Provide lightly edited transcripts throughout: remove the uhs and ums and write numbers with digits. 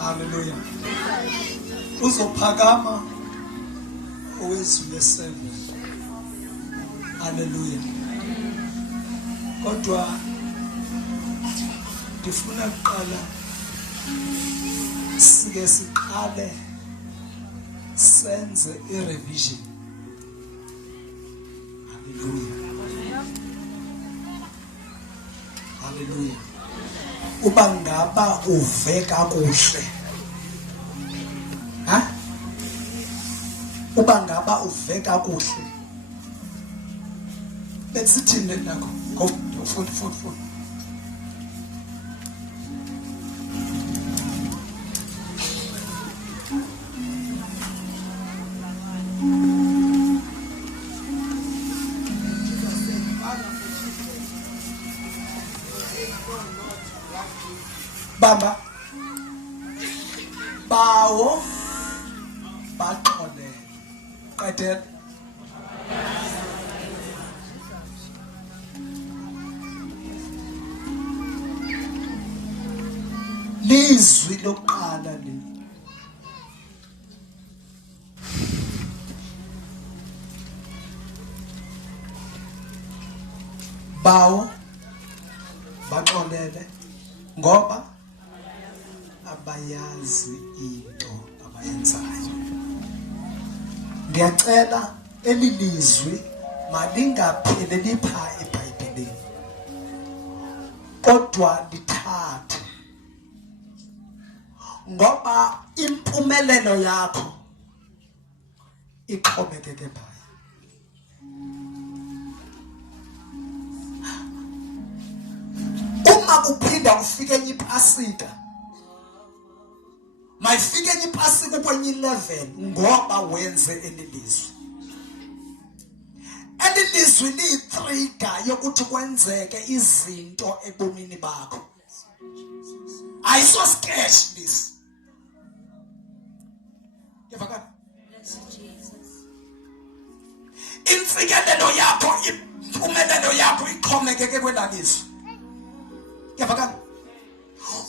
Hallelujah. Uzophakama owezulu le-7. Hallelujah. Kodwa ngifuna ukuqala sike siqale senze i-revision. Hallelujah. Hallelujah. Uba ngaba uve kakuhle. Ha? Uba ngaba uve kakuhle. Besithini nakho? Go full. Bamba bawo baxole qedela lizwi lokuqala le bawo baxolele ngoba abayazi into abayenzayo. Ngiyacela elilizwi malingapheleli pha eBhayibhelini, kodwa lithathe, ngoba impumelelo yakho ixhomekeke phaya. Uma kuphinda kufike enye iPhasika, mayifike enye iPhasika kwenye level ngoba wenze elilizwi. Elilizwi liyi-trigger yokuthi kwenzeke izinto ebomini bakho. Ayiso sketch this. Yevakala? Imfikelelo yakho, impumelelo yakho ixhomekeke kwelalizwi. Yevakala?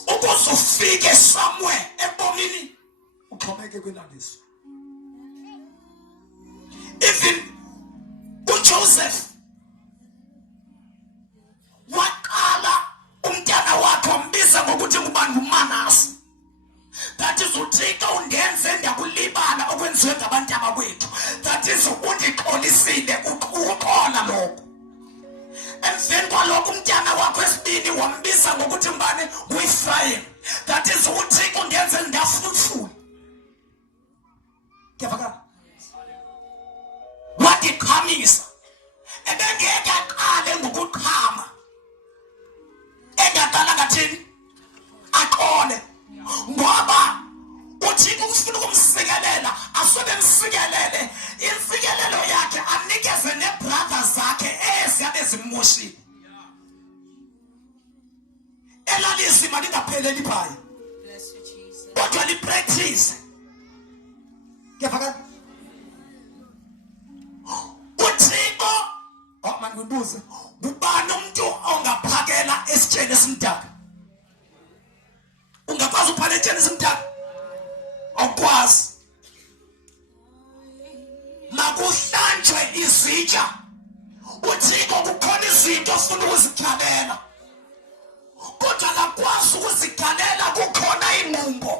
Ukuze ufike somewhere ebomini uxhomeke kwelalizwi. Even uJoseph waqala umntana wakhe mbiza ngokuthi ngubani uManase. That is uThixo undenze ndakulibala okwenziwe ngabantu abakwethu. That is undixolisile ukuqola lokho. Emveni kwalokho umntana wakhe wesibini wambiza ngokuthi ngubani uEfrayim. That is uThixo undenze ndafulufula. Kuyavakala? Wadikhamisa ebengeke aqale ngokuqhama, engaqala ngathini aqole, ngoba uThixo ufuna ukumsikelela, asobe msikelele imfikelelo yakhe anikeze nebrothers zakhe eziyabe zimoshile. Elalizima lingapheleli phaya, kodwa lipractice. Kuyavakala? uThixo manje ngibuze, ubani umuntu ongaphakela esitsheni esimdaka? Ungakwazi ukuphakela esitsheni esimdaka? Awukwazi. Makuhlanjwe izitsha, uThixo kukhona izinto ofuna ukuzikhalela, kodwa akakwazi ukuzikhalela. Kukhona imumbo,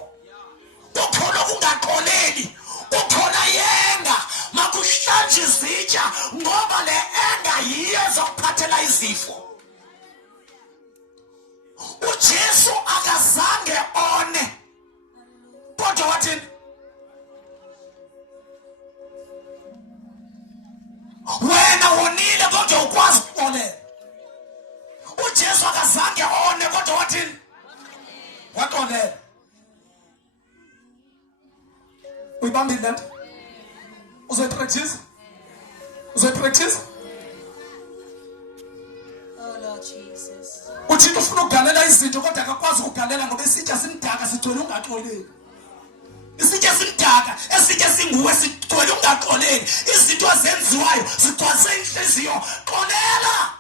kukhona ukungaqoleli, kukhona yenga. Makuhlanjwe izitsha ngoba le enga yiyo ezokuphathela izifo. uJesu akazange one, kodwa wathini? Wena wonile kodwa ukwazi ukuolela. uJesu akazange one, kodwa wathini? Waqolela. Uyibambile lento? Uzoyipractice? Uzoyipractice? Oh Lord Jesus. uThixo ufuna ukugalela izinto kodwa akakwazi ukugalela ngoba isitsha simdaka sigcwele ungaxoleli. Isitsha simdaka esitsha singuwe sigcwele ungaxoleli. Izinto ezenziwayo zigcwalise inhliziyo. Xolela.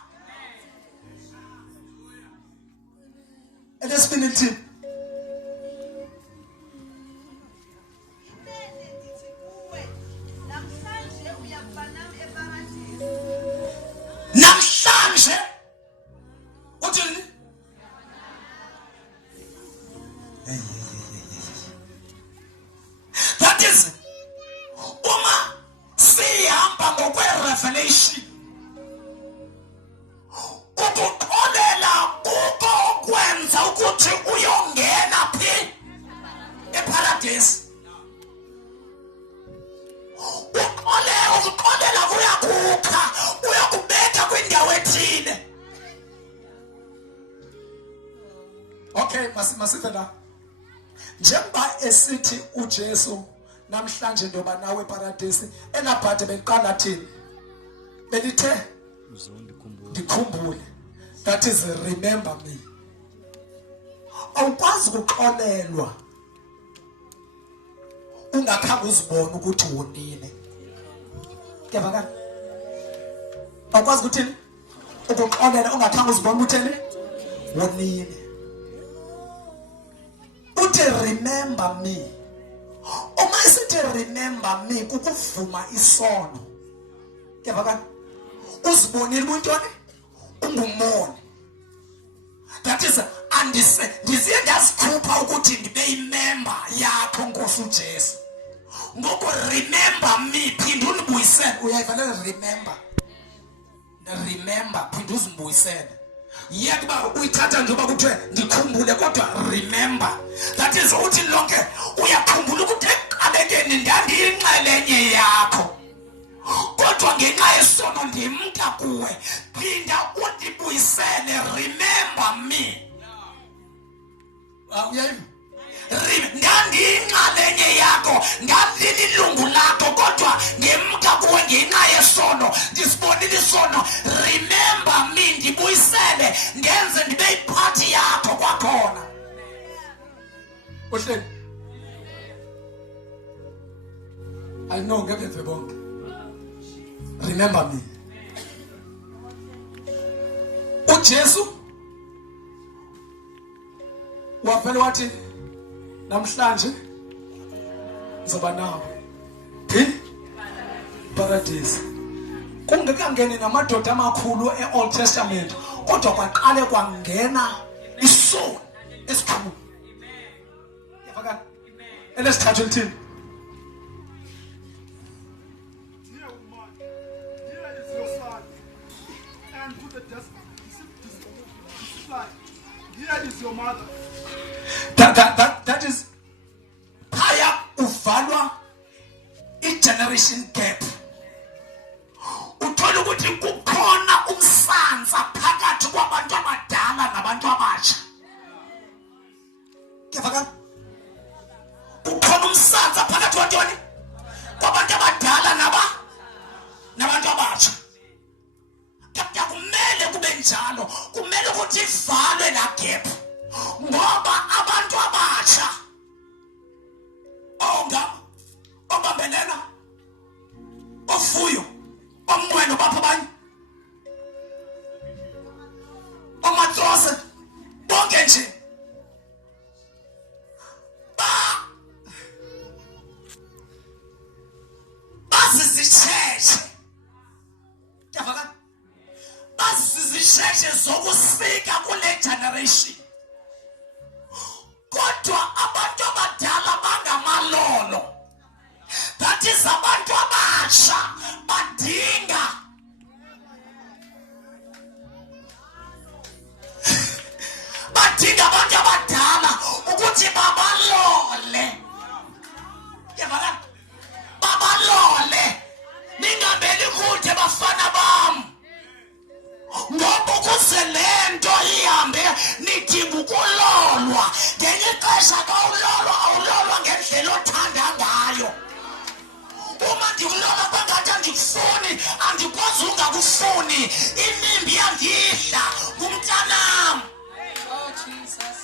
Elesibili lithi That is uma sihamba ngokwe-revelation ukuxolela kuko kwenza ukuthi uyongena phi eparadise. Ukuxolela kuyakukha uyakubeka kwindawo ethile. Okay, masive la. Njengoba esithi uJesu namhlanje ndoba nawe eparadise elaphathe beqala thini belithe ndikhumbule. That is remember me. Awukwazi ukuxolelwa ungakhange uzibone ukuthi wonile. Kuyavakala? Awukwazi ukuthini ukuxolela ungakhange uzibone ukuthi wonile. Uthi remember me. Uma isithi remember me kukuvuma isono. Kuyavakala? Uzibonile untoni ungumoni. That is ndiziye ndazikhupha ukuthi ndibe imember yakho Nkosi uJesu. Ngoku remember me phinda undibuyisele. Uyayivalela remember phinda uzibuyisele. Yekuba uyithatha njengoba kuthiwe ndikhumbule kodwa remember. That is uthi lonke uyakhumbula ukuthi ekuqalekeni ndandiyinxalenye yakho kodwa ngenxa yesono ndimka kuwe. Phinda undibuyisele. Remember me. Uyayiva? Ndandiyinxalenye yakho ndandililungu lakho kodwa ngemka kuwe ngenxa yesono ndisibonile isono. Remember me. Ndibuyisele ndenze ndibe yiphathi yakho kwakhona. Uhleli I know ngeke bonke. Remember me. uJesu wavele wathi namhlanje ngizoba nawe paradise. Kungekangeni namadoda amakhulu e-Old Testament kodwa kwaqale kwangena isoni esikhulu. Yafaka elesithathu lithini? Here is your mother. That is phaya uvalwa i-generation gap. Uthola ukuthi kukhona umsansa phakathi kwabantu abadala nabantu abatsha. Kuyavakala? Kukhona umsansa phakathi kwantoni kwabantu abadala nabantu abatsha. Kumele kube njalo. Kumele ukuthi ivalwe la gap ngoba abantu abatsha obambelela ofuyo omweno bapha abanye omatrose bonke nje bazizisheshe. Kuyavakala? Bazizisheshe zokusika kule generation kodwa abantu abadala bangamalolo. That is abantu abasha badinga abantu abadala ukuthi babalole. Yabona babalole ningabeli kude bafana bami ngoba ukuze lento ihambe nidinga ukulolwa. Ngenye ixesha awulolwa ngendlela othanda ngayo. Uma ndikulolwa kwangathi andikufuni andikwazi ungakufuni. Imimbi yangidla ngumntanami. Oh, Jesus.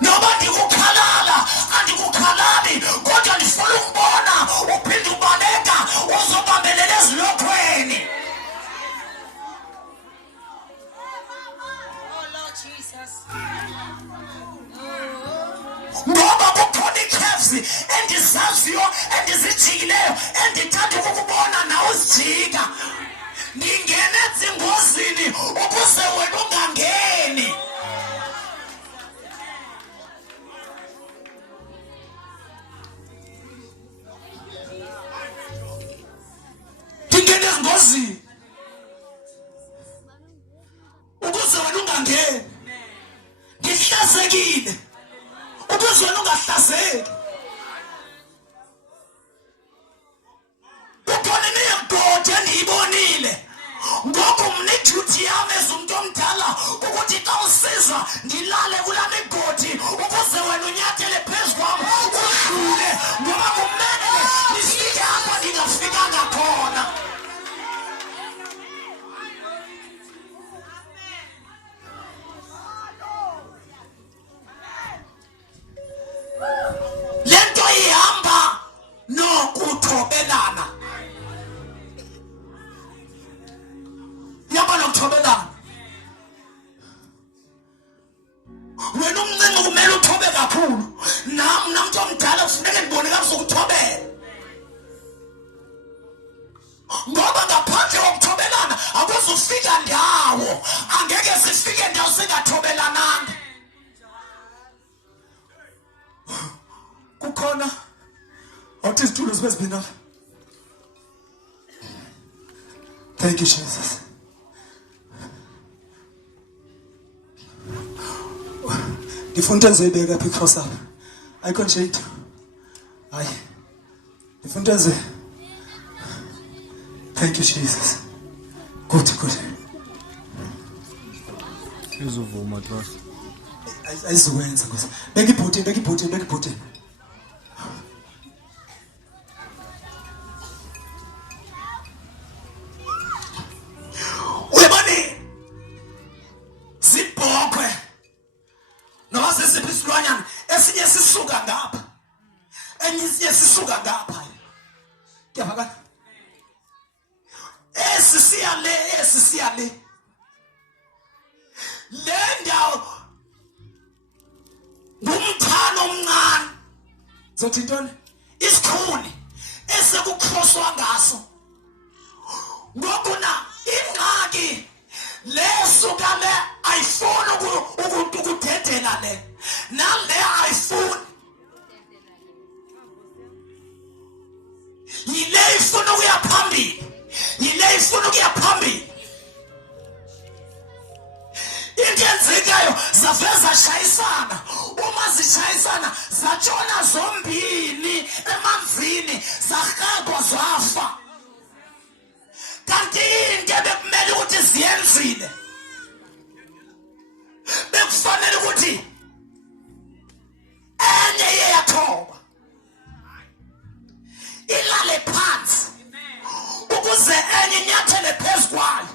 Noba ndikukhalala andikukhalali kodwa ndifuna ukubona uphinde ubaleka uzobambelela ezilokhweni. Oh, Lord Jesus. Ngoba kukhona ikhefzi endizaziyo endizijikileyo endithanda ukukubona nawe uzijika. Ndingena ezingozini ukuze wena ungangeni. ungakhathazeki. Ukhona negodi endiyibonile. Ngoku mna iduty yami ezumuntu omdala ukuthi xa usiza ndilale kula migodi ukuze wena unyathele phezu kwam udlule, ngoba kumele ndifike apho ndingafikanga khona. Le nto ihamba nokuthobelana. Ihamba nokuthobelana. Wena umncinci kumele uthobe kakhulu. Nam muntu omdala kufuneka ndibone kakuhle ukuthobela. Ngoba ngaphandle kokuthobelana akuzufika ndawo. Angeke sifike ndawo singathobelananga. Kukhona what is true is enough. Thank you, Jesus. Ngifuna nzibeka phi cross up. Ayikho nje. Hayi. Ngifuna nze. Thank you, Jesus. Good. Izovuma cross. Ayizokwenza Nkosi. Beka ibhuti. Uyabona zibhokwe noma sesiphi isilwanyana esinye sisuka ngapha esinye sisuka ngapha. Kuyavakala? Esi siya le ndawo ngumthano omncane. Zothi ntoni? Isikhuni esekukhoswa ngaso. Ngokuna ingxaki lesuka le ayifuni ukudedela le. Nale ayifuni. Yile ifuna ukuya phambili. Into enzekayo zaveza shayisana. Uma zishayisana zatshona zombini emanzini zahaqwa zafa. Kanti into bekumele ukuthi ziyenzile bekufanele ukuthi enye yeyathoba ilale phansi ukuze enye inyathele phezu kwayo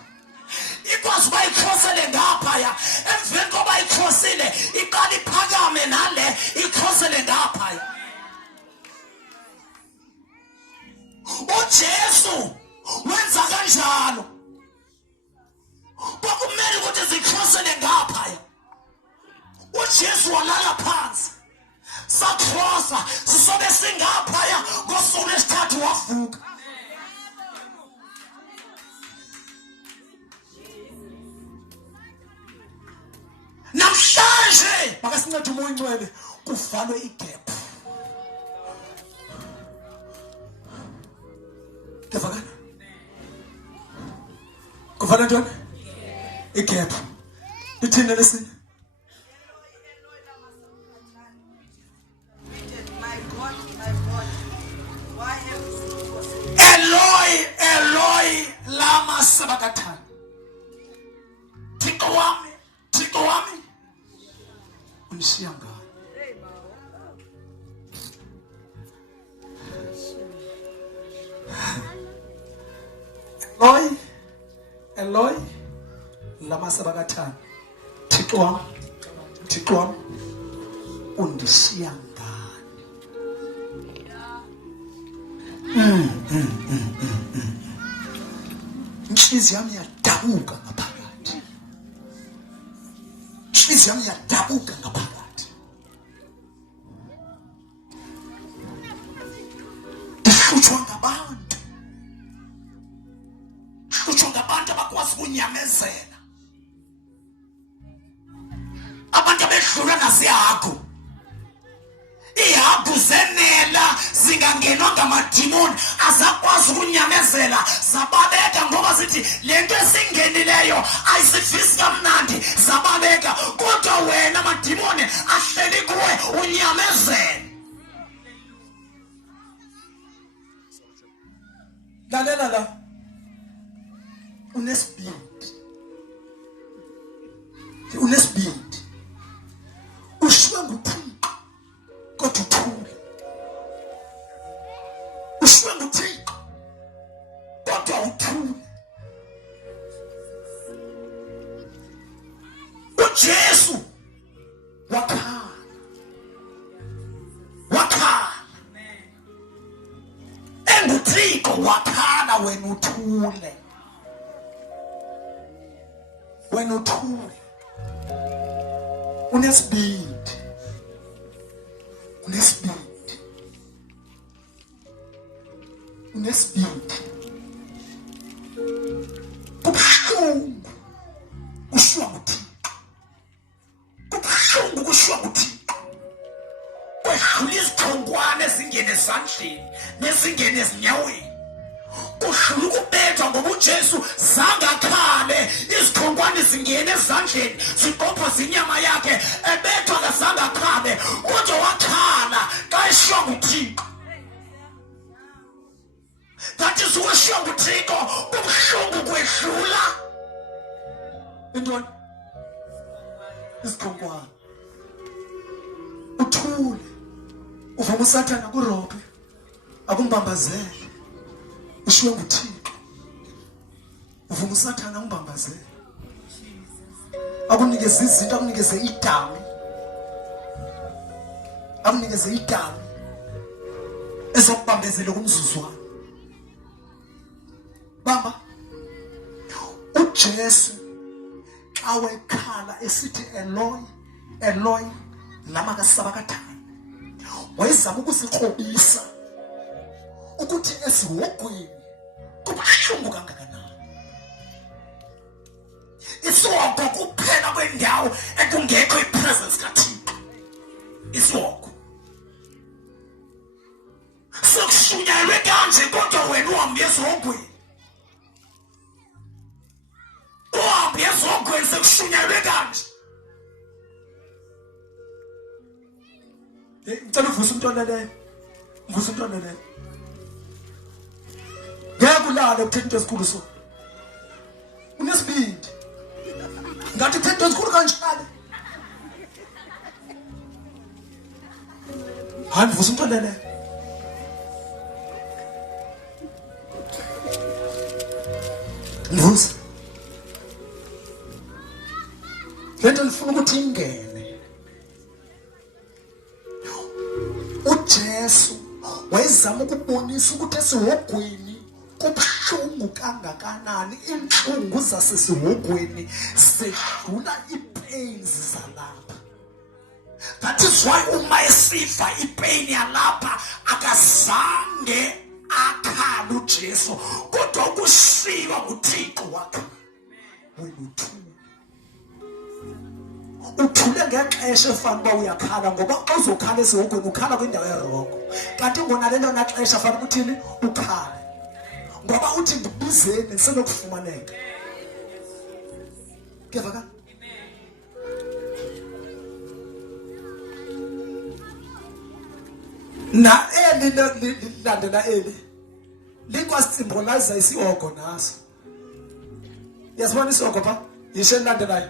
ikwazi uba ikhosele ngaphaya. Emveni koba ikhosile iqala iphakame nale ikhosele ngaphaya. uJesu wenza kanjalo. Kwakumele ukuthi zikhosele ngaphaya. uJesu walala phansi sakhosa sisobe singaphaya ngosuku lwesithathu wavuka. Namhlanje makasincede umoya ingcwele kuvalwe igap. Kuvakala? Kuvala ntoni? Igap. Ithini lesini? Eloi lama sabakthani. Thixo wami unishiya ngani? Eloi lama sabakthani. Thixo wami undishiya ngani? Inhliziyo yami yadabuka ngaphakathi. Ndihlutshwa ngabantu abakwazi ukunyamezela. Abantu abedlula nazihagu. Ihagu zenela zingangenwa ngamadimoni azakwazi ukunyamezela zabaleka ngoba zithi lento esingenileyo ayisifisi kamnandi zabaleka. Kodwa wena amadimoni ahleli kuwe unyamezela. lalela la unesibindi ushwe nguThixo kodwa uthule ushwe nguThixo kodwa uthule uJesu wakhala enguThixo wakhala wena uthule unesibindi kubuhlungu kushwa nguThixo kwehlula izithongwane ezingene ezandleni nezingene ezinyaweni kuhlula ukubethwa ngoba uJesu zangakhale izithongwane zingene ezandleni ziqopha zinyama yakhe ebethwa kazangakhale kodwa wakhala kayishwa nguThixo. That is ukweshwa nguThixo kubuhlungu kwedlula intoni izithongwane uthule uvuma uSathane kurobhe akumbambazele ushwe nguThixo uvuma uSathane akumbambazele akunikeze izinto akunikeze idami ezokubambezela kumzuzwana bamba uJesu xa wekhala esithi Eloi lama sabakthani wayezama ukusikrobisa ukuthi esihogweni kubuhlungu kangakanani isihogo kuphela kwendawo ekungekho ipresence kaThixo isihogo sokushunyayelwe kanje kodwa wena uhambe esihogweni sekushunyayelwe kanje ngicela uvusa umntwana leyo ngeke ulale ukuthetha into esikhulu so unesibindi ngathi uthetha into esikhulu kanjani hayi vusa umntwana leyo vusa lento lifuna ukuthi ingene uJesu wayezama ukubonisa ukuthi esihogweni kubuhlungu kangakanani inhlungu zasesihogweni sedlula ipains zalapha. That is why uma esifa ipain yalapha akazange akhala uJesu kodwa ukushiwa nguThixo wakhe wena uthule ngexesha efana uba uyakhala ngoba uzokhala esihogweni ukhala kwindawo eroko kanti ngona lento naxesha fana ukuthini ukhale ngoba uthi ngibizeni nisenokufumaneka keva ka na eli landela eli likwasimbolize isihogo naso yasibona isihogo pha yishe landelayo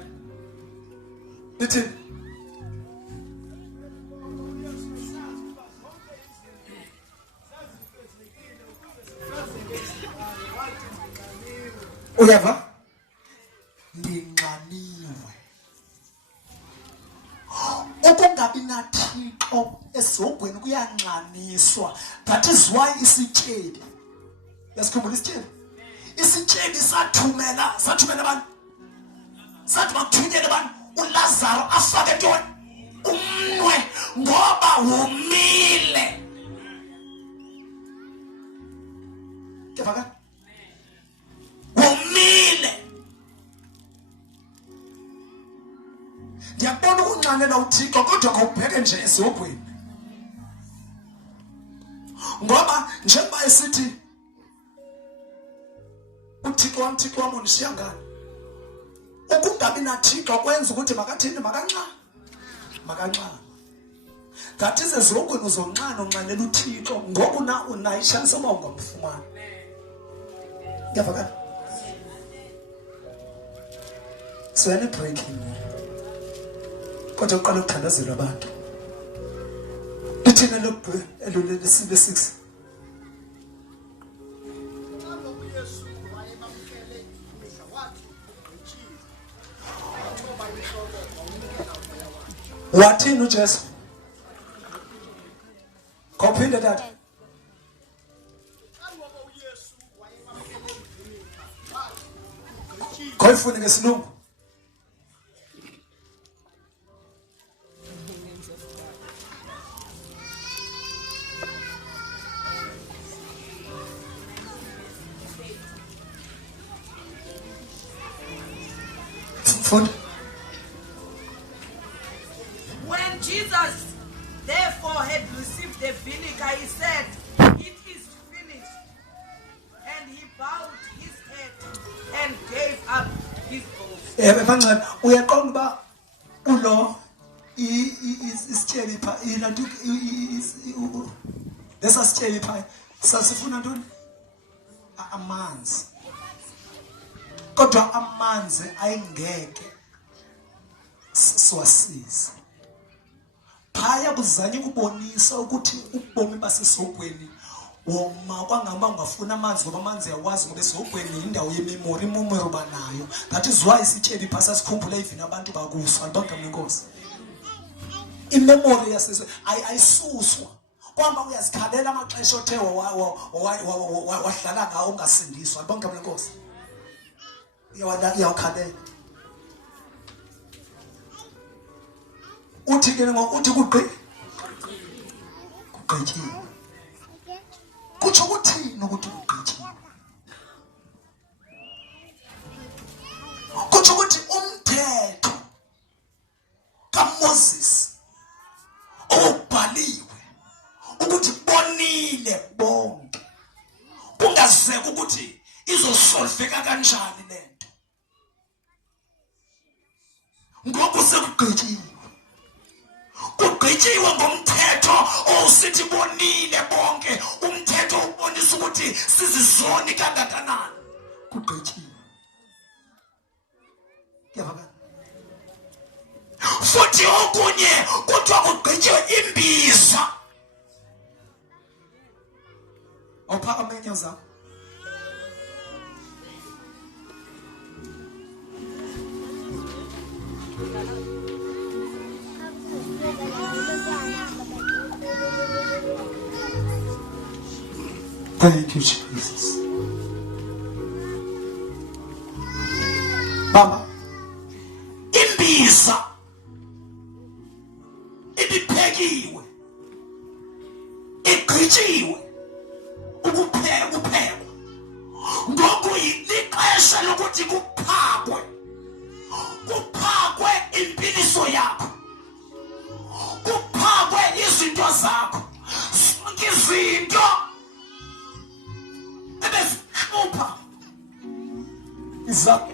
lithi uyava ndinxaniwe ukungabi naThixo esihogweni kuyanxaniswa. That is why isityebi yasikhumbula isityebi sathumela abantu sathi bakuthunyele abantu uLazaro afake ntoni umnwe ngoba womile kefaka womile. Ndiyabona ukunxanela uThixo kodwa kawubheke nje esihogweni ngoba njengoba esithi uThixo wam undishiya ngani ukungabi naThixo kwenza ukuthi makathini makanxana. That is esihogweni uzonxana unxanela uThixo ngoku unayishansi uba ungamfumani Yavakala. So any breaking. Kodwa uqala ukuthandazela abantu. Lithina lokubhe elulele sibe 6. Wathini uJesu? Kophinde dad. Koyifuni ngesilungu. Fund. When Jesus therefore had received the vinegar, he said, "It is finished." And he bowed his head and gave up his ghost. Bancane uyaqonda ba ulo isitsheli pha ilantu lesa sitsheli pha sasifuna ntoni amanzi kodwa amanzi ayingeke siwasiza phaya kuzanye ukubonisa ukuthi ubomi basesogweni woma kwangaba ungafuna amanzi ngoba amanzi yawazi ngoba esogweni indawo yememory banayo. That is why isitsheli phasa sikhumbula even abantu bakuso alibonke inkosi imemory yasese ayisuswa kwamba uyazikhalela amaxesha othe wahlala ngawo ungasindiswa alibonke inkosi iyawakhalela uthi ke uthi kugqitywe kutsho ukuthini ukuthi kugqityiwe? Kutsho ukuthi umthetho kaMoses ubhaliwe ukuthi bonile bonke kungazeka ukuthi izosolveka kanjani lento ngoku sekugqityiwe kugqityiwe ngomthetho owusithi bonile bonke umthetho ubonisa ukuthi sizizoni kangakanani kugqityiwe yababa futhi okunye kuthiwa kugqityiwe imbiza awuphakame inyawo zakho Thank you, Jesus. Mama, imbiza ibiphekiwe, igqityiwe, ukuphekwa. Ngoku lixesha lokuthi kuphakwe impiliso yakho, kuphakwe izinto zakho, zonke izinto ebezixupha izakho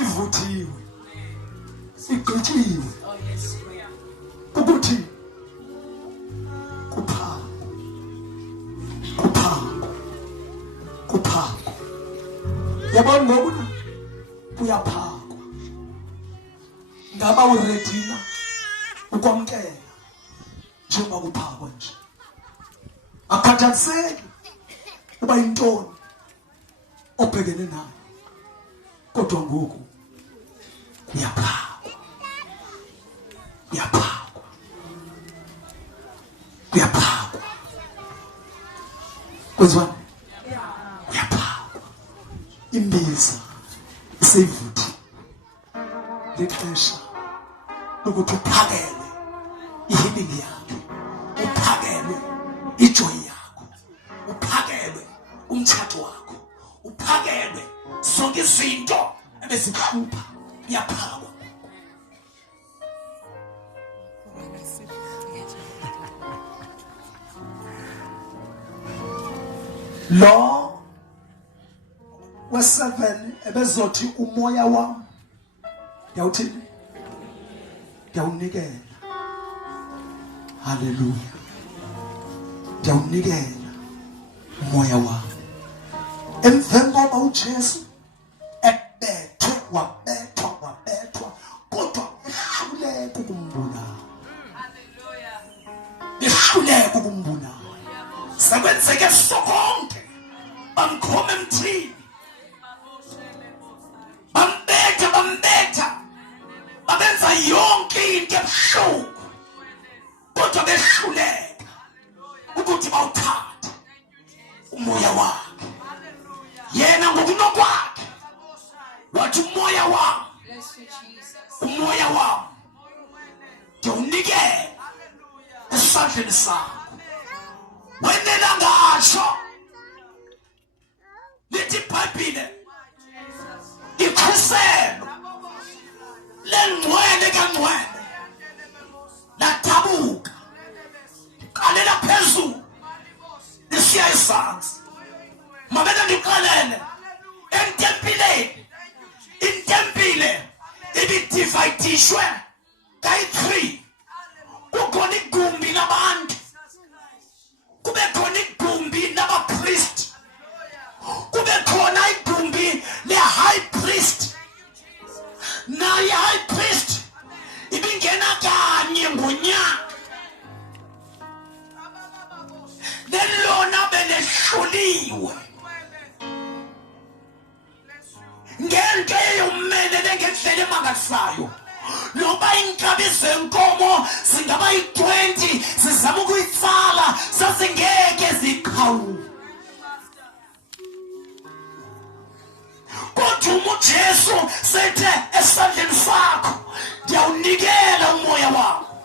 ivuthiwe igqityiwe ukuthi kuphakwa yabona ngoku kuyaphakwa ngaba uredina ukwamkela njengoba kuphakwa nje akhathaniseki uba yintoni obhekene nayo kodwa ngoku kuyaphakwa kwezwana kuyaphakwa imbiza iseyivuthi lexesha lokuthi uphakele ihealing yakho, uphakele ijoy yakho, uphakele umtshato wakho, uphakele zonke izinto ebezihlupha iyaphakwa. Lo we7 ebezothi umoya wami yawuthini yawunikela. Hallelujah. Yawunikela umoya wami emveni koba uJesu ebethwe wabethwa kodwa ehluleka ukumbulala. Ehluleka ukumbulala. Sekwenzeke sonke bamkhoma emthini, bambetha babenza yonke into ebuhlungu kodwa behluleka ukuthi bawuthathe umoya wakhe. Yena ngokunokwakhe wathi umoya wami, Bless you, Jesus. umoya wami ngiyawunikela esandleni sakho. Wenena ngasho lithi iBhayibhile ikhuselo lengcwele kangcwele ladabuka qalela phezulu lisiya ezantsi. Mamela ndiqalele entempileni. Intempile ibidivayidishwe kayi-3. Kukhona igumbi labantu, kube khona igumbi labapriest, kube khona igumbi le-high priest. Naye i-high priest ibingena kanye ngonyaka, lelona belehluliwe ngento eyommelele ngendlela emangalisayo. Noba iinkabi zenkomo zingaba yi-20 zizama ukuyitsala zazingeke ziqhawule. Kodwa uJesu sethe esandleni sakho ndiyawunikela umoya wakho.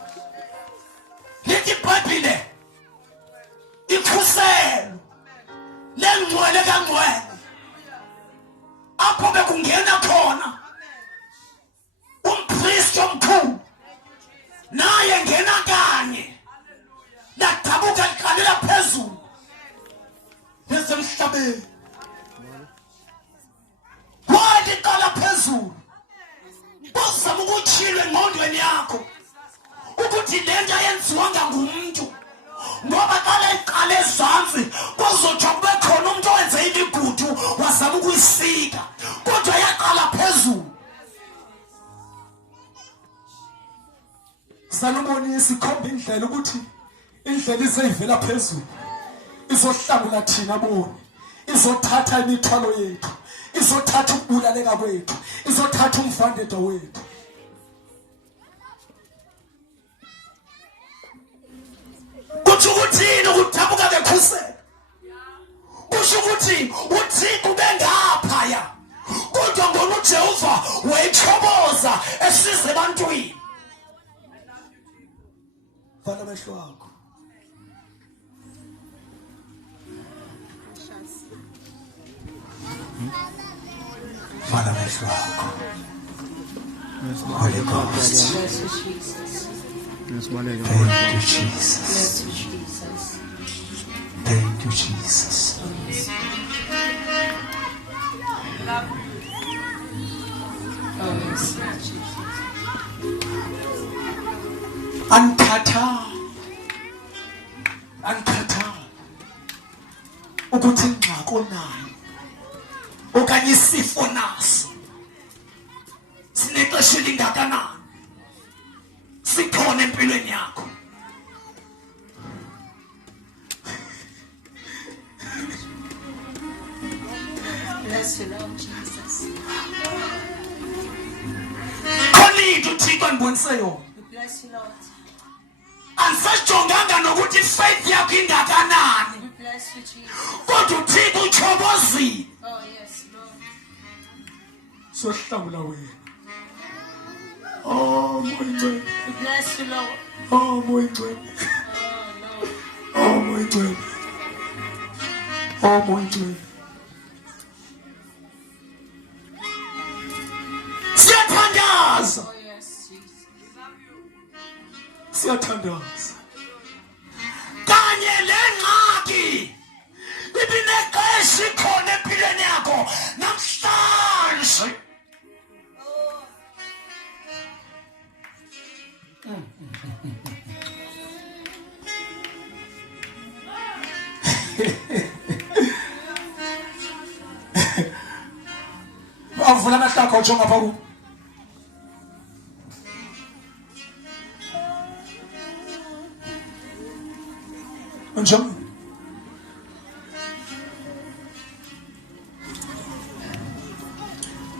Lithi iBhayibhile ikhuselo lengcwele kangcwele apho bekungena khona umpristi omkhulu, naye ngena kanye ladabuka liqalela phezulu lesemhlabeni. Waliqala phezulu uzama ukutshilwa engqondweni yakho ukuthi le nto ayenziwanga ngumntu, ngoba xa iqala ezantsi kuzotsho kube khona umntu owenze imigudu wazama ukuyisika, kodwa yaqala phezulu. Salubonisa ikhomba indlela ukuthi indlela izeyivela phezulu izohlangula thina boni, izothatha imithwalo yethu, izothatha ukubulaleka kwethu, izothatha umvandedwa wethu. Kusho ukuthini ukudabuka bekhusela? Kusho ukuthi uThixo bengaphaya kodwa ngona uJehova wayechoboza esize ebantwini. Vala amehlo akho. Vala amehlo akho. Holy Ghost. Bless you, Jesus. Nesibaleke Thank you, Jesus. Bless you, Jesus. Thank you, Jesus. Oh, yes, Jesus. Ankatha ukuthi ingxako nayo okanye isifo naso sinexesha elingakanani sikhona empilweni yakho. Bless you, Lord Jesus. Khona into uThixo andibonise yona. We bless you, Lord. Angisajonganga nokuthi ifaith yakho ingakanani, We bless you, Jesus. kodwa uThixo uchobozile. Oh, yes, Lord. Sohlawula wena. Oh, moyingcwele. We bless you, Lord. Oh, moyingcwele. Oh, Lord. Oh, moyingcwele. Oh, moyingcwele. Siyathandaza. Oh, yes, Jesus. Siyathandaza. Kanye le ngxaki ibinexesha ikhona empilweni yakho namhlanje. amehla akho jonga pha ku njalo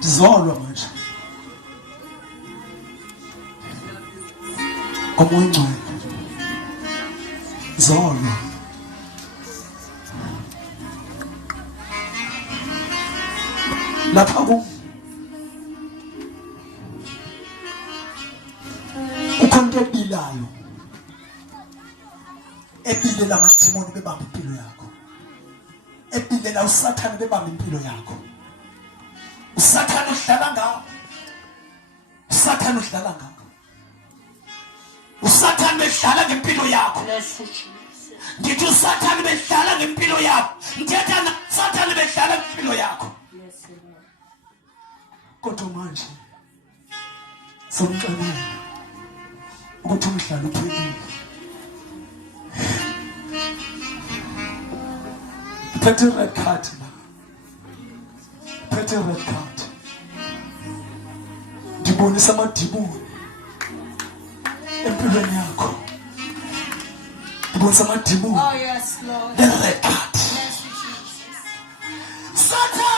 Zolwa manje Omoya ngcwele Zolwa lapha ukhonto ebilayo ebilela amadimoni bebamba impilo yakho ebilela usathane bebamba impilo yakho usathane udlala ngawo usathane udlala ngawo usathane bedlala ngempilo yakho Bless you, Jesus. ngithi usathane bedlala ngempilo yakho ngithetha na usathane bedlala ngempilo yakho Bless you, Lord. kodwa manje somxelela ukuthi umdlalo uphelile phethe red card la phethe red card ndibonisa amadimoni empilweni yakho ndibonisa amadimoni Oh, yes, Lord. the red card Bless you, Jesus. Satan